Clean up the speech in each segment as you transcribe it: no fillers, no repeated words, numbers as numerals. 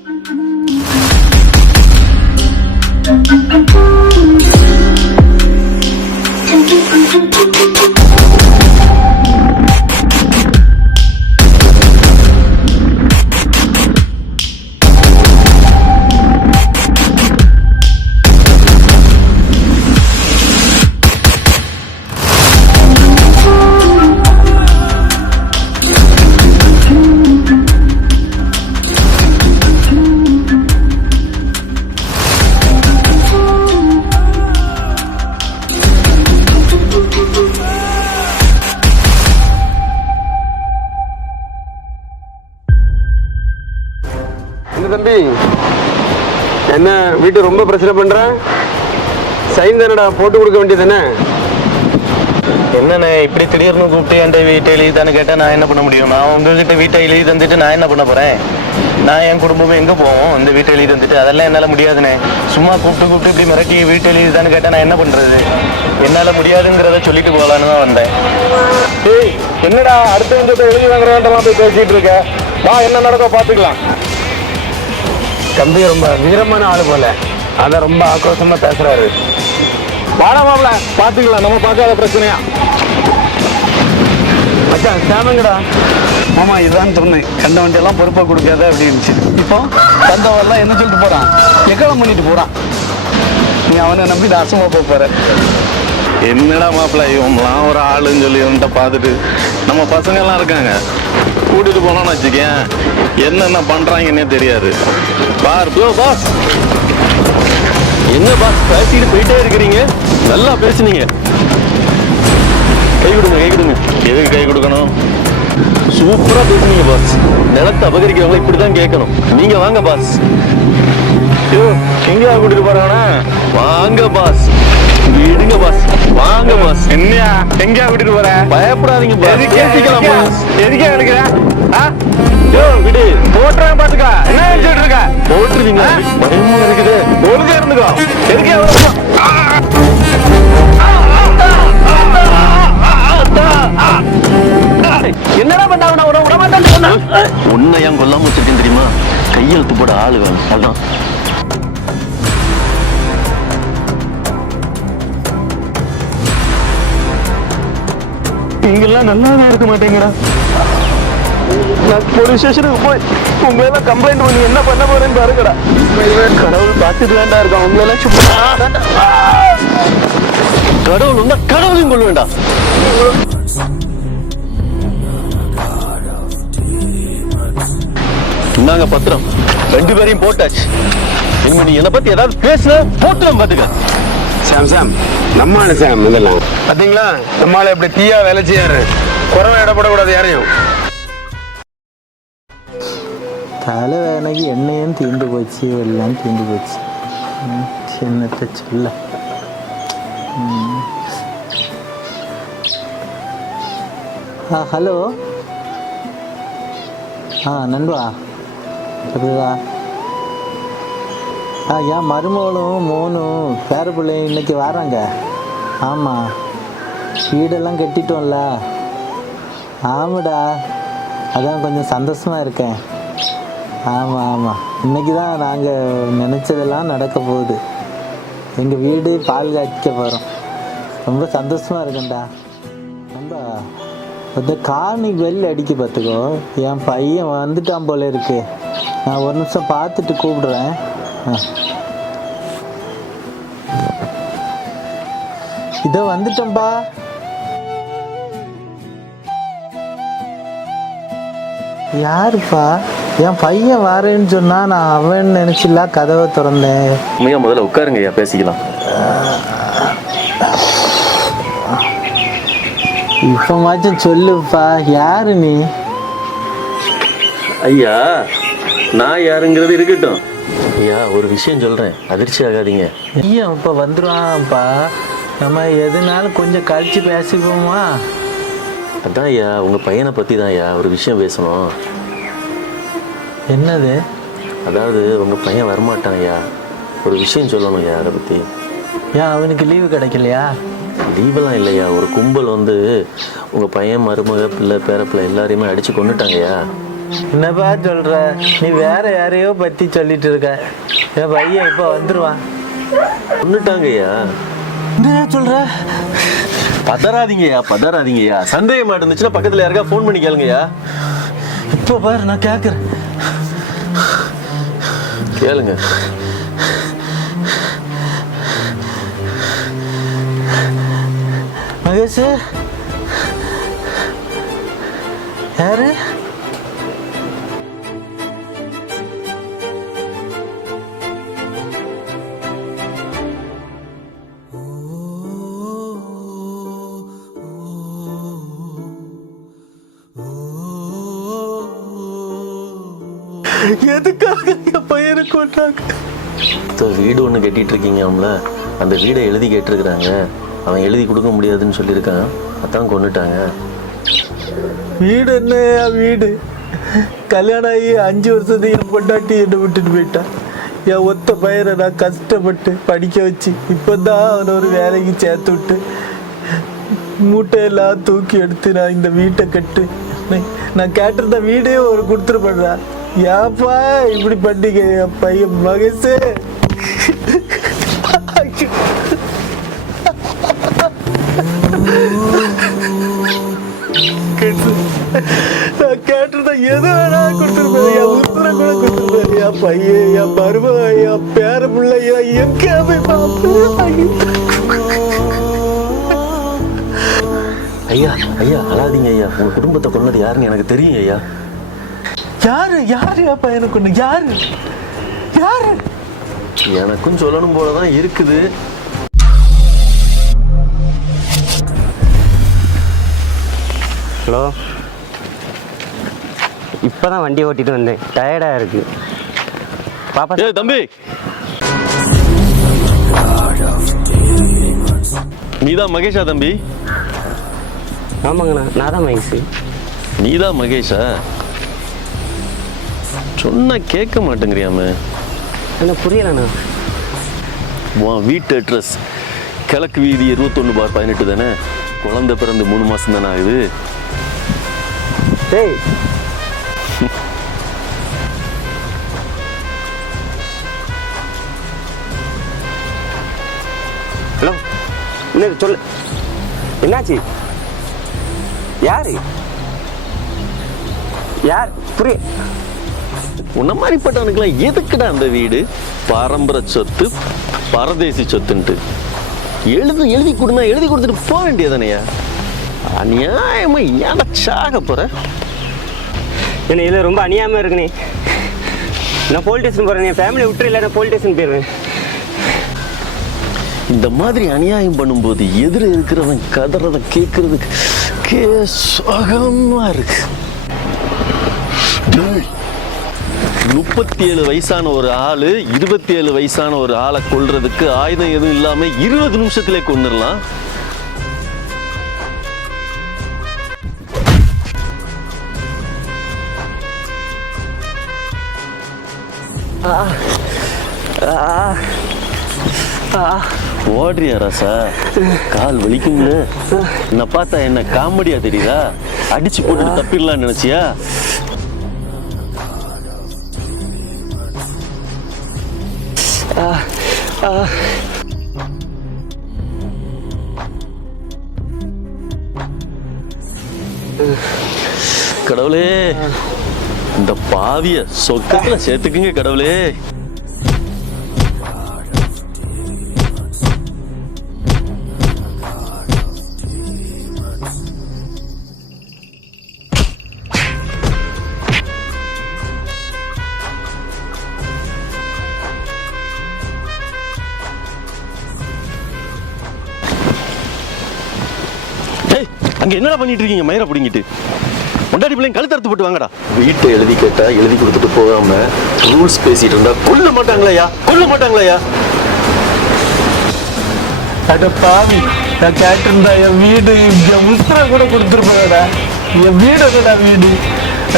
தம்பி என்ன வீட்டு ரொம்ப பிரச்சனை பண்ற? சைன் தானடா போட்டு கொடுக்க வேண்டியதானே? என்னண்ணே இப்படி திடீர்னு கூப்பிட்டு என்கிட்ட வீட்டை எழுதி தானே கேட்டால் நான் என்ன பண்ண முடியும்? நான் உங்ககிட்ட வீட்டை எழுதி தந்துட்டு நான் என்ன பண்ண போறேன்? நான் என் குடும்பமே எங்கே போவோம்? இந்த வீட்டை எழுதி தந்துட்டு அதெல்லாம் என்னால் முடியாதுண்ணே. சும்மா கூப்பிட்டு இப்படி மிரட்டி வீட்டை எழுதி தானே கேட்டால் நான் என்ன பண்ணுறது? என்னால் முடியாதுங்கிறத சொல்லிட்டு போகலான்னு தான் வந்தேன். ஏய் என்னடா அடுத்த வருஷத்தை எழுதி வாங்குறவன்ட்டெல்லாம் போய் பேசிட்டு இருக்க? வா என்ன நடக்கோ பார்த்துக்கலாம். தம்பி ரொம்ப வீரமான ஆளு போல, அதான் ரொம்ப ஆக்ரோஷமா பேசுறாரு. வாடா மாப்ள பார்த்துக்கலாம், நம்ம பார்க்காத பிரச்சனையா? மச்சான் சாமங்கடா. ஆமா இதுதான் சொன்னேன், கண்ட வண்டியெல்லாம் பொறுப்பா கொடுக்காத அப்படின்னுச்சு. இப்போ தந்தவெல்லாம் என்ன சொல்லிட்டு போறான்? எக்கலாம் பண்ணிட்டு போறான். நீ அவனை நம்பி நாசமா போற. என்னடா மாப்பிள்ள இவங்களாம் ஒரு ஆளுன்னு சொல்லி இவன்கிட்ட பார்த்துட்டு நம்ம பசங்க எல்லாம் இருக்காங்க, கூட்டிட்டு போனோம்னு வச்சுக்கேன் என்னென்ன பண்றாங்கன்னே தெரியாது. பார் பாஸ், என்ன பாஸ் பேசிட்டு போயிட்டே இருக்கிறீங்க? நல்லா பேசுனீங்க. கை கொடுங்க கை கொடுங்க. எதுக்கு கை கொடுக்கணும்? சூப்பரா பேசுனீங்க பாஸ். நிலத்தை அபகரிக்கிறவங்க இப்படிதான் கேட்கணும். நீங்க வாங்க பாஸ். ஐயோ எங்கேயா கூட்டிட்டு போறானா? வாங்க பாஸ், விடுங்க பாஸ், வாங்க பாஸ். என்னையா எங்கேயா கூட்டிட்டு போற? பயப்படாதீங்க பாஸ், பேசிக்கலாம் பாஸ். எதுக்கே எடுக்கிறேன்? யோ விடு, போட்டுறேன் பாத்துக்கா. என்ன நினைச்சிட்டு இருக்க? போட்டுருவீங்க, பயமா இருக்குது. ஒழுங்கா இருந்துக்கோ. எதுக்கே என்னடா பண்ண விட மாட்டேன்னு சொன்ன? உன்னை ஏன் கொல்லாம வச்சிருக்கேன் தெரியுமா? கையெழுத்து போட ஆளு வேணும், அதான். நீங்கெல்லாம் நல்லா இருக்க மாட்டேங்கடா. நான் போலீஸ் ஸ்டேஷனுக்கு போய் உங்களெல்லாம் கம்ப்ளைண்ட் பண்ணி என்ன பண்ண போறேன்னு பாருங்கடா. கடவுள் பார்த்துட்டு வேண்டா இருக்கா உங்களெல்லாம் சும்மா. கடவுள் வந்தா கடவுளையும் கொள்ள வேண்டாம். நாங்க பத்திரம் 2 பேரையும் போட்டாச்சு. இனிமே நீ என்னை பத்தி ஏதாவது பேசுன போட்டுலாம் பாத்துக்க. சாம் நம்ம ஆளு சாம். இதெல்லாம் பாத்தீங்களா, நம்ம ஆளு எப்படி தீயா வேலை செய்யாரு. குறவை இடப்படக்கூடாது யாரையும். தலைவேனைக்கு எண்ணெயும் தீண்டு போச்சு, எல்லாம் தீண்டு போச்சு. சின்னத்தை சொல்ல. ஹலோ. நண்பா அப்படிவா? என் மருமகளும் மோனும் பேர பிள்ளையும் இன்னைக்கு வராங்க. ஆமாம், வீடெல்லாம் கட்டிட்டோம்ல. ஆமாடா, அதான் கொஞ்சம் சந்தோஷமாக இருக்கேன். ஆமாம் இன்னைக்கு தான் நாங்கள் நினச்சதெல்லாம் நடக்க போகுது. எங்கள் வீடு பால் காய்க்க போகிறோம். ரொம்ப சந்தோஷமாக இருக்கேன்டா. ரொம்ப அந்த கார்னிக் பெல் அடிக்க பார்த்துக்கோ. என் பையன் வந்துட்டான் போல இருக்கு. நான் ஒரு நிமிஷம் பார்த்துட்டு கூப்பிடுறேன். இதோ வந்துட்டேன்பா. யாருப்பா? என் பையன் வரேன்னு சொன்னா நான் அவன் நினைச்சில கதவை திறந்தேன். முதல்ல உட்காருங்க ஐயா, பேசிக்கலாம். இப்பமாச்சும் சொல்லுப்பா, யாரு நீ? ஐயா நான் யாருங்கிறது இருக்கட்டும். ஐயா ஒரு விஷயம் சொல்றேன், அதிர்ச்சி ஆகாதீங்க. ஐயா இப்ப வந்துருவான்ப்பா. நம்ம எதுனாலும் கொஞ்சம் கழிச்சு பேசிப்போமா? அதான் ஐயா உங்க பையனை பத்தி தான் ஐயா ஒரு விஷயம் பேசணும். என்னது? அதாவது உங்க பையன் வரமாட்டான் ஐயா, ஒரு விஷயம் சொல்லணும் ஐயா அதை பத்தி. ஏன் அவனுக்கு லீவு கிடைக்கலையா? லீவெல்லாம் இல்லையா, ஒரு கும்பல் வந்து உங்க பையன் மருமக பிள்ளை பேரப்பிள்ளை எல்லாரையுமே அடிச்சு கொண்டுட்டாங்கய்யா. என்னப்பா சொல்ற? நீ வேற யாரையோ பத்தி சொல்லிட்டு இருக்க. என் பையன் இப்ப வந்துருவான். கொண்டுட்டாங்கய்யா. என்ன சொல்ற? பதறாதீங்கய்யா. சந்தேகமா இருந்துச்சுன்னா பக்கத்துல யாருக்கா ஃபோன் பண்ணி கேளுங்கய்யா. இப்ப பாரு, நான் கேக்குறேன். கேளுங்க. மகேஷ் யாரு? எதுக்காக என் பையனை கொண்டாங்க? வீடு ஒன்று கட்டிட்டு இருக்கீங்கம்ல, அந்த வீடை எழுதி கேட்டிருக்கிறாங்க. அவன் எழுதி கொடுக்க முடியாதுன்னு சொல்லியிருக்கான். அதான் கொண்டுட்டாங்க. வீடு என்னையா வீடு? கல்யாணம் ஆகி 5 வருஷத்துக்கு என் பொண்டாட்டி என்னை விட்டுட்டு போயிட்டான். என் ஒத்த பையனை நான் கஷ்டப்பட்டு படிக்க வச்சு இப்போதான் அவனை ஒரு வேலைக்கு சேர்த்து விட்டு மூட்டையெல்லாம் தூக்கி எடுத்து நான் இந்த வீட்டை கட்டு நான் கேட்டிருந்த வீடே ஒரு கொடுத்துருப்பேன்டா. ஏப்பா இப்படி பண்ணிக்க என் பையன் மகேஷே. நான் கேட்டிருந்தா எது வேணா கொடுத்துருப்பேன். என் உத்தரம் கூட கொடுத்துருப்பேன். என் பையன், என் மருமகன், என் பேர பிள்ளையா எங்க போய் பார்ப்பேன்? ஐயா அழாதீங்க ஐயா. உங்க குடும்பத்தை கொன்னது யாருன்னு எனக்கு தெரியும் ஐயா. யாரு என் பையனை கொண்டு? யாரு? எனக்கும் சொல்லணும் போலதான் இருக்குது. ஹலோ, இப்போதான் வண்டி ஓட்டிட்டு வந்தேன். டயர்டாக இருக்கு. பாப்பா. ஏய் தம்பி, நீதான் மகேஷா தம்பி? ஆமாங்கண்ணா, நான் தான் மகேஷ். நீதான் மகேஷா? சொன்னா கேட்க மாட்டேங்கிறியாம. என்ன புரியலண்ணா? உன் வீட்டு அட்ரஸ் கிழக்கு வீதி 21/18 தானே? குழந்தை பிறந்து 3 மாசம் தானே ஆகுது. டேய், ஹலோ, என்ன சொல்லு, என்னாச்சு? யாரு புரிய? உன்ன மாதிரிப்பட்டவனுக்குலாம் எதுக்குடா அந்த வீடு? பாரம்பரிய சொத்து, பரதேசி சொத்துன்ட்டு எழுதி கொடுனா எழுதி கொடுத்துட்டு போக வேண்டியதானையா? அநியாயமா ஏன்டா சாக போற? என்ன இதில் ரொம்ப அநியாயமாக இருக்குண்ணே. நான் போலீஸ் ஸ்டேஷன் போகிறேன். என் ஃபேமிலியை விட்டுரு, இல்லை நான் போலீஸ் ஸ்டேஷன் போயிடுவேன். இந்த மாதிரி அநியாயம் பண்ணும்போது எதிர இருக்கிறவன் கதறத கேட்கறதுக்கு சுகமா இருக்கு. 37 வயசான ஒரு ஆளு 27 வயசான ஒரு ஆளை கொல்றதுக்கு ஆயுதம் எதுவும் இல்லாம 20 நிமிஷத்திலே கொன்னுடலாம். ஓடுறியா ராசா? கால் வலிக்கும்ல. என்ன பார்த்தா என்ன காமெடியா தெரியுதா? அடிச்சு போட்டு தப்பிடலாம்னு நினைச்சியா? கடவுளே, இந்த பாவிய சொக்கத்துல சேர்த்துக்குங்க கடவுளே. அங்க என்னடா பண்ணிட்டு இருக்கீங்க? மயிரை பிடிங்கிட்டு முன்னாடி பிள்ளைங்க கழுத்தறுத்து போட்டு வாங்கடா. வீட்டை எழுதி கேட்டா எழுதி கொடுத்துட்டு போகாம ரூல்ஸ் பேசிட்டு இருந்தா கொல்ல மாட்டாங்களையா? அட பாவி, நான் கேட்டிருந்தா என் வீடு உத்தர கூட கொடுத்துருப்பேடா. என் வீடு என்னடா வீடு?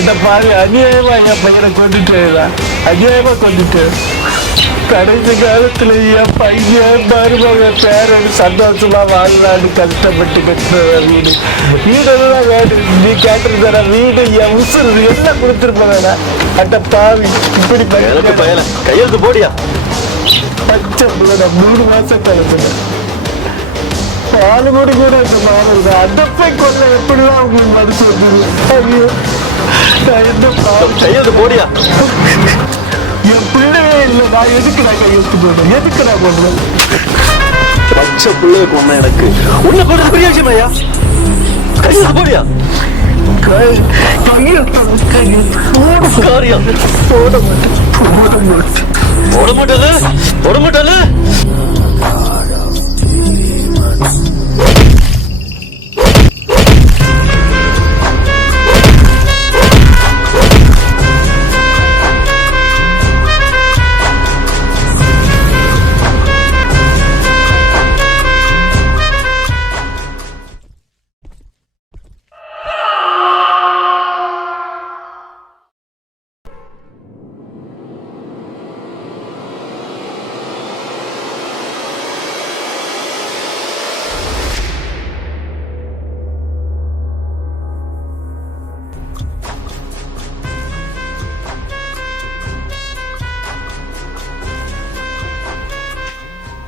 அட பாவி, அநியாயமா என் பையனை கொண்டுட்டேடா. அநியாயமா கொண்டுட்டு கடைசி காலத்துல என் பையன் மருமக பேரன் சந்தோஷமா வாழ்நாடு கஷ்டப்பட்டு கட்டுற வீடு. வீடெல்லாம் வேணும். நீ கேட்டிருந்த வீடு என் உசுறு எல்லாம் கொடுத்துருப்பேன். அட்ட பாவி இப்படி எனக்கு பயல கையெழுத்து போடியா. பச்சை பிள்ளை 3 மாசம் கலந்துட்டேன். பால் முடி கூட இந்த மாவல் அதை போய் கொள்ள எப்படிலாம் உங்களுக்கு மனசு வந்தது? ஐயோ நான் என்ன பாவம். கையெழுத்து போடியா. என் பிள்ளையே இல்லை. நான் எதுக்கு நான் கையெழுத்து போடுறேன்? எதுக்கு நான் போடுறேன்? பச்சை பிள்ளைய கொன்ன எனக்கு உன்னை போடுறது பெரிய விஷயம் ஐயா. கையெழுத்து போடியா. போட மாட்டேன்.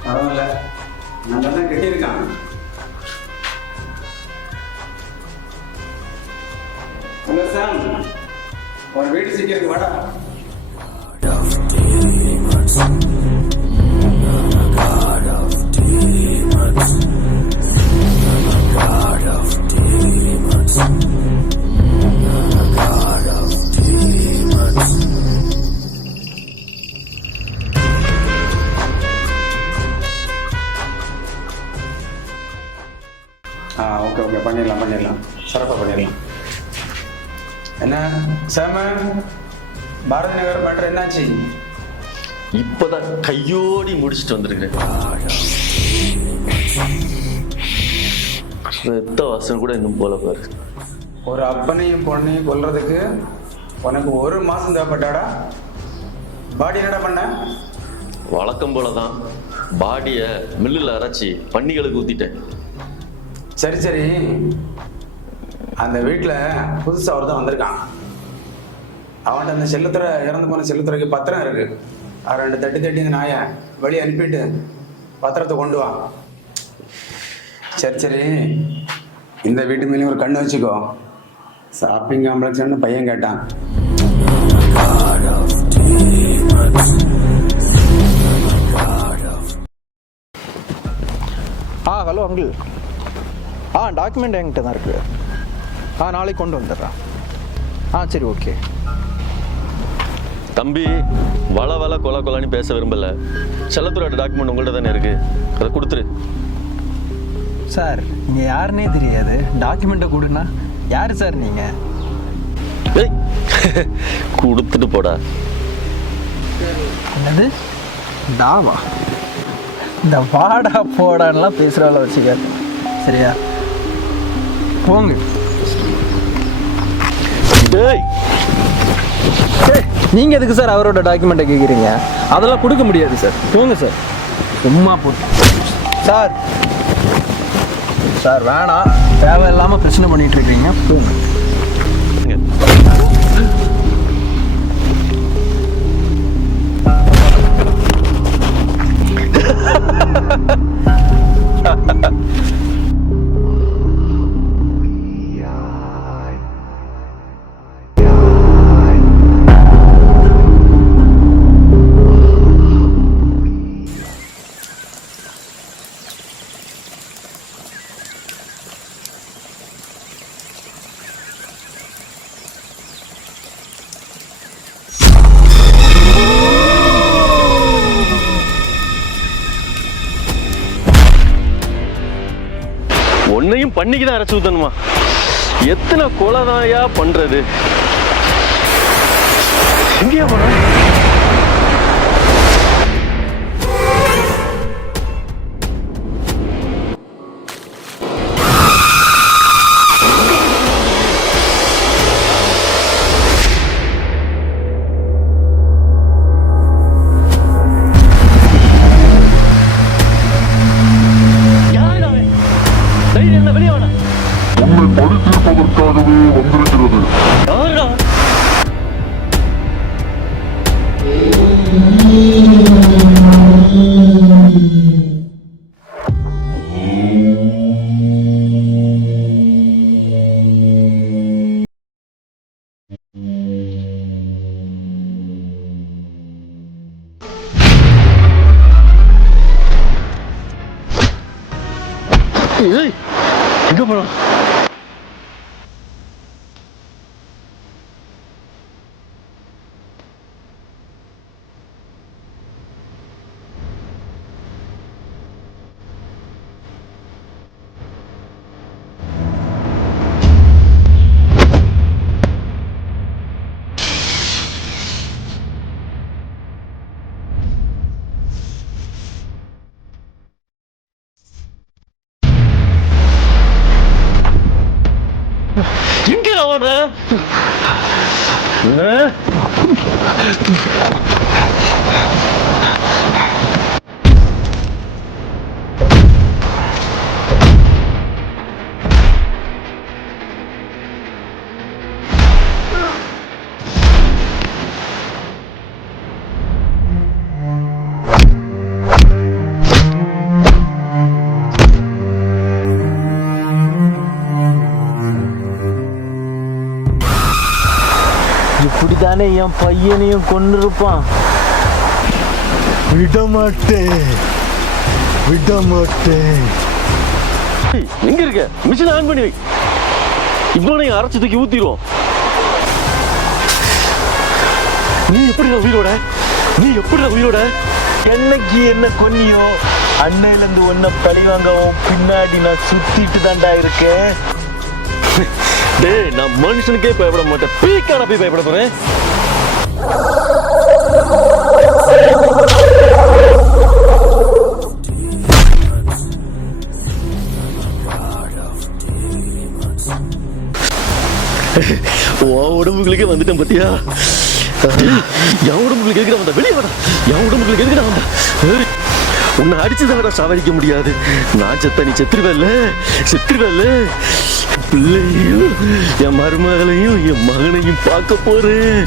பரவாயில்ல, நல்லா தான் கட்டியிருக்கான். ஹலோ சாம், ஒரு வீடு சீக்கிரம் வாடா. ஓகே பண்ணிடலாம் சிறப்பாக பண்ணிடலாம். என்ன சாம, பாரதி நகர் மேட்டர் என்னாச்சு? இப்பதான் கையோடி முடிச்சுட்டு வந்திருக்கேன். ரத்த வாசம் கூட இன்னும் போல பாரு. ஒரு அப்பனையும் பொண்ணையும் கொல்றதுக்கு உனக்கு 1 மாசம் தேவைப்பட்டாடா? பாடி என்னடா பண்ண? வழக்கம் போலதான் பாடிய மில்லுல அரைச்சி பன்னிகளுக்கு ஊத்திட்டேன். சரி, அந்த வீட்டில் புதுசாக அவர் தான் வந்திருக்கான். அவன்கிட்ட அந்த செல்லுத்துறை இறந்து போன செல்லுத்துறைக்கு பத்திரம் இருக்கு. 2 தட்டி இந்த நாயை வெளியே அனுப்பிட்டு பத்திரத்தை கொண்டு வா. சரி, இந்த வீட்டு மேலேயும் ஒரு கண்ணு வச்சுக்கோ. ஷாப்பிங் காம்ப்ளெக்ஸ்னு பையன் கேட்டான். Hello uncle. டாக்குமெண்ட் என்கிட்ட தான் இருக்குது. நாளைக்கு கொண்டு வந்துடுறேன். சரி, ஓகே. தம்பி, வள கொலான்னு பேச விரும்பல. செல்லத்துறையோட டாக்குமெண்ட் உங்கள்கிட்ட தானே இருக்கு, அதை கொடுத்துரு. சார், நீங்கள் யாருன்னே தெரியாது, டாக்குமெண்ட்டை கொடுன்னா யார் சார் நீங்கள்? கொடுத்துட்டு போடா. என்னது டாவா? இந்த வாடா போடான்லாம் பேசுகிறால வச்சுக்க, சரியா? போங்க. நீங்கள் எதுக்கு சார் அவரோட டாக்குமெண்ட்டை கேட்குறீங்க? அதெல்லாம் கொடுக்க முடியாது சார். போங்க சார், சும்மா போட்டு. சார் வேணாம், தேவையில்லாமல் பிரச்சனை பண்ணிட்டு இருக்கீங்க. போங்க. ஒன்னையும் பண்ணிக்கு தான் அரைச்சு ஊத்தணுமா? எத்தனை கொலைதாயா பண்றது? எங்கேயா போற? உன்னை பழி தீர்ப்பதற்காகவே யாருடா? ஏய், எங்க போறோம்? எங்க அவன? இப்படித்தானே என் பையனையும் கொண்டு இருப்பான். விடமாட்டேன். எங்க இருக்க? மிஷின் ஆன் பண்ணி வை. இவனை அரைச்சு தூக்கி ஊத்திடுவோம். நீ எப்படி உயிரோட? என்னைக்கு என்ன கொன்னியோ அன்னையில இருந்து ஒன்ன பழி வாங்கவும் பின்னாடி நான் சுத்திட்டு தாண்டா இருக்கேன். டேய், நான் மனுஷனுக்கே பயப்பட மாட்டேன். பீக்கான போய் பயப்பட போறேன். உடம்புகளுக்கே வந்துட்டேன் பத்தியா? என் உடம்புகளுக்கு எதுக்கு வந்த? வெளியே வர. என் உடம்புகளுக்கு எதுக்கு வந்த? உன்னை அடிச்சுதான் சாவடிக்க முடியாது. நான் செத்த நீ செத்துருவல்ல. பிள்ளையும் என் மருமகளையும் என் மகனையும் பார்க்க போறேன்.